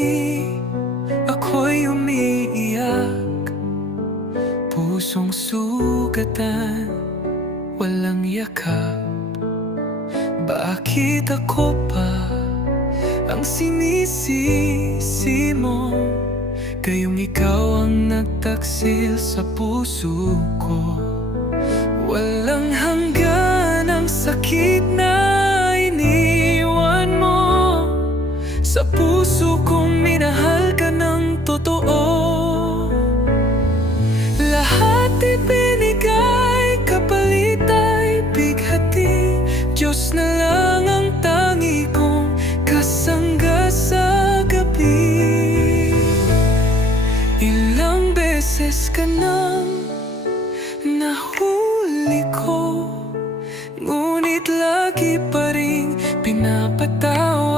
gabi, ako'y umiiyak, pusong sugatan, walang yakap. Bakit ako pa ang sinisisi mo? Gayong ikaw ang nagtaksil sa puso ko. Walang hanggan ang sakit na iniwan mo. Sa puso kong minahal ka ng totoo. Lahat ibinigay, kapalit ay bighati. Diyos na lang ang tangi kong kasangga sa gabi. Ilang beses ka nang nahuli ko, ngunit lagi pa rin pinapatawad